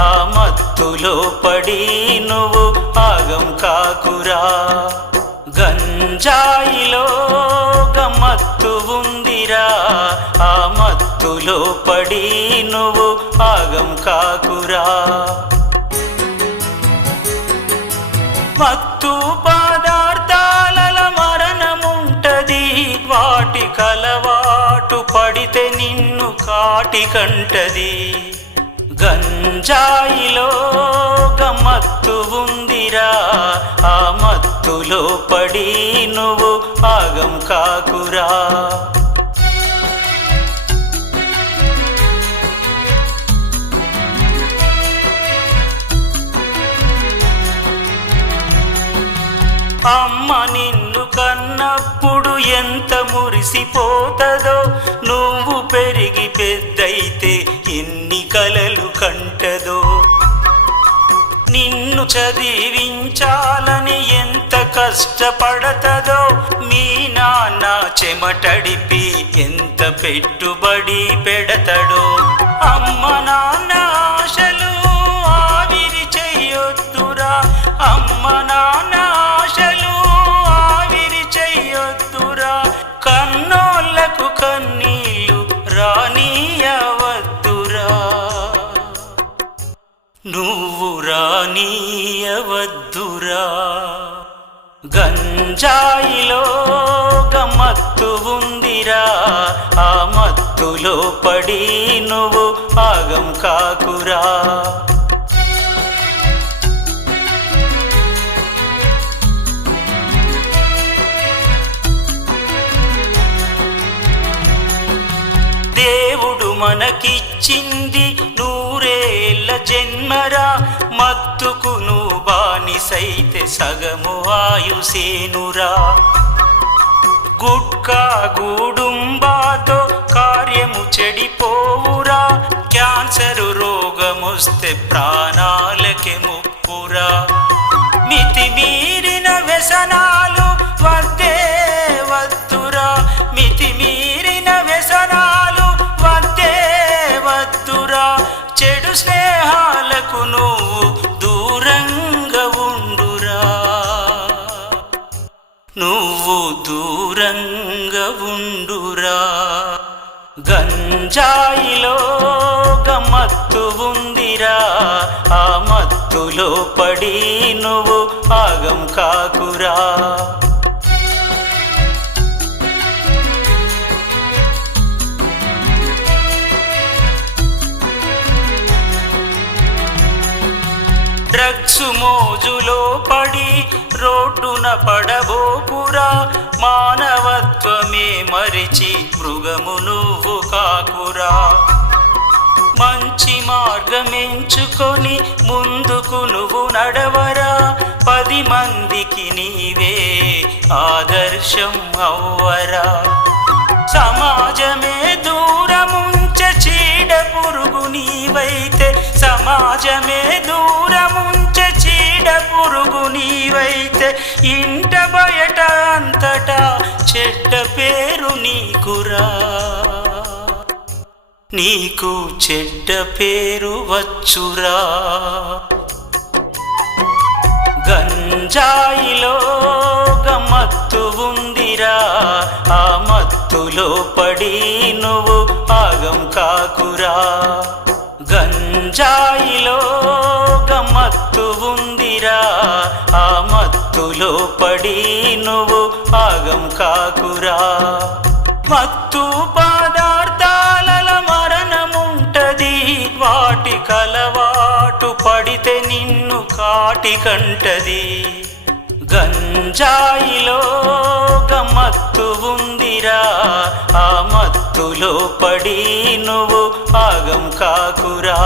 ఆ మత్తులో పడి నువ్వు ఆగం కాకురా. గంజాయిలో గమ్మత్తు ఉందిరా, ఆ మత్తులో పడి నువ్వు ఆగం కాకురా. మత్తు పదార్థాల మరణముంటది, వాటి కలవాటు పడితే నిన్ను కాటి కంటది. గంజాయిలో గమ్మత్తు ఉందిరా, ఆ మత్తులో పడి నువ్వు ఆగం కాకురా. అమ్మ నిన్ను కన్నప్పుడు ఎంత మురిసిపోతదో, నువ్వు పెరిగి పెద్దయితే ఎన్ని కలలు కంటదో. నిన్ను చదివించాలని ఎంత కష్టపడతదో, మీ నాన్న చెమటడిపి ఎంత పెట్టుబడి పెడతడో. అమ్మ నాన్న ఆశలు ఆవిరి చెయ్యొద్దురా, అమ్మ నాన్న ఆశలు ఆవిరి చెయ్యొద్దురా. కన్నోళ్లకు కన్నీళ్ళు రానీయవద్దురా, నువ్వు రానీయవద్దురా. గంజాయిలో గమ్మత్తు ఉందిరా, ఆ మత్తులో పడి నువ్వు ఆగం కాకురా. దేవుడు మనకిచ్చింది నూరేళ్ల జన్మరా, మత్తుకు నువ్వు బానిసైతే సగము ఆయుసేనురా. గుట్కా గుడుంబాతో కార్యము చెడిపోవురా, క్యాన్సరు రోగమొస్తే ప్రాణాలకే ముప్పురా. మితిమీరిన వ్యసనాలు వద్దే వద్దురా, మితిమీరిన వ్యసనాలు వద్దే వద్దురా. చెడు స్నేహాలకు నువ్వు దూరంగా ఉండురా, నువ్వు దూరంగా ఉండురా. గంజాయిలో గమ్మత్తు ఉందిరా, ఆ మత్తులో పడి నువ్వు ఆగం కాకురా. డ్రగ్స్ మోజులో పడి రోడ్డున పడబోకురా, మానవత్వమే మరిచి మృగము నువ్వు కాకురా. మంచి మార్గమెంచుకొని ముందుకు నువ్వు నడవరా, 10 మందికి నీవే ఆదర్శం అవ్వరా. సమాజమే దూరముంచె చీడ పురుగు నీవైతే, సమాజమే దూరముంచె చీడ పురుగు నీవైతే, ఇంట బయట అంతటా చెడ్డ పేరు నీకురా, నీకు చెడ్డ పేరు వచ్చురా. గంజాయిలో గమ్మత్తు ఉందిరా, ఆ మత్తులో పడి నువ్వు ఆగం కాకురా. గంజాయిలో గమ్మత్తు ఉందిరా, ఆ మత్తులో పడి నువ్వు ఆగం కాకురా. మత్తు పదార్థాల మరణముంటది, వాటి కలవాటు పడితే నిన్ను కాటి కంటది. గంజాయిలో గమ్మత్తు ఉందిరా, ఆ మత్తులో పడి నువ్వు ఆగం కాకురా.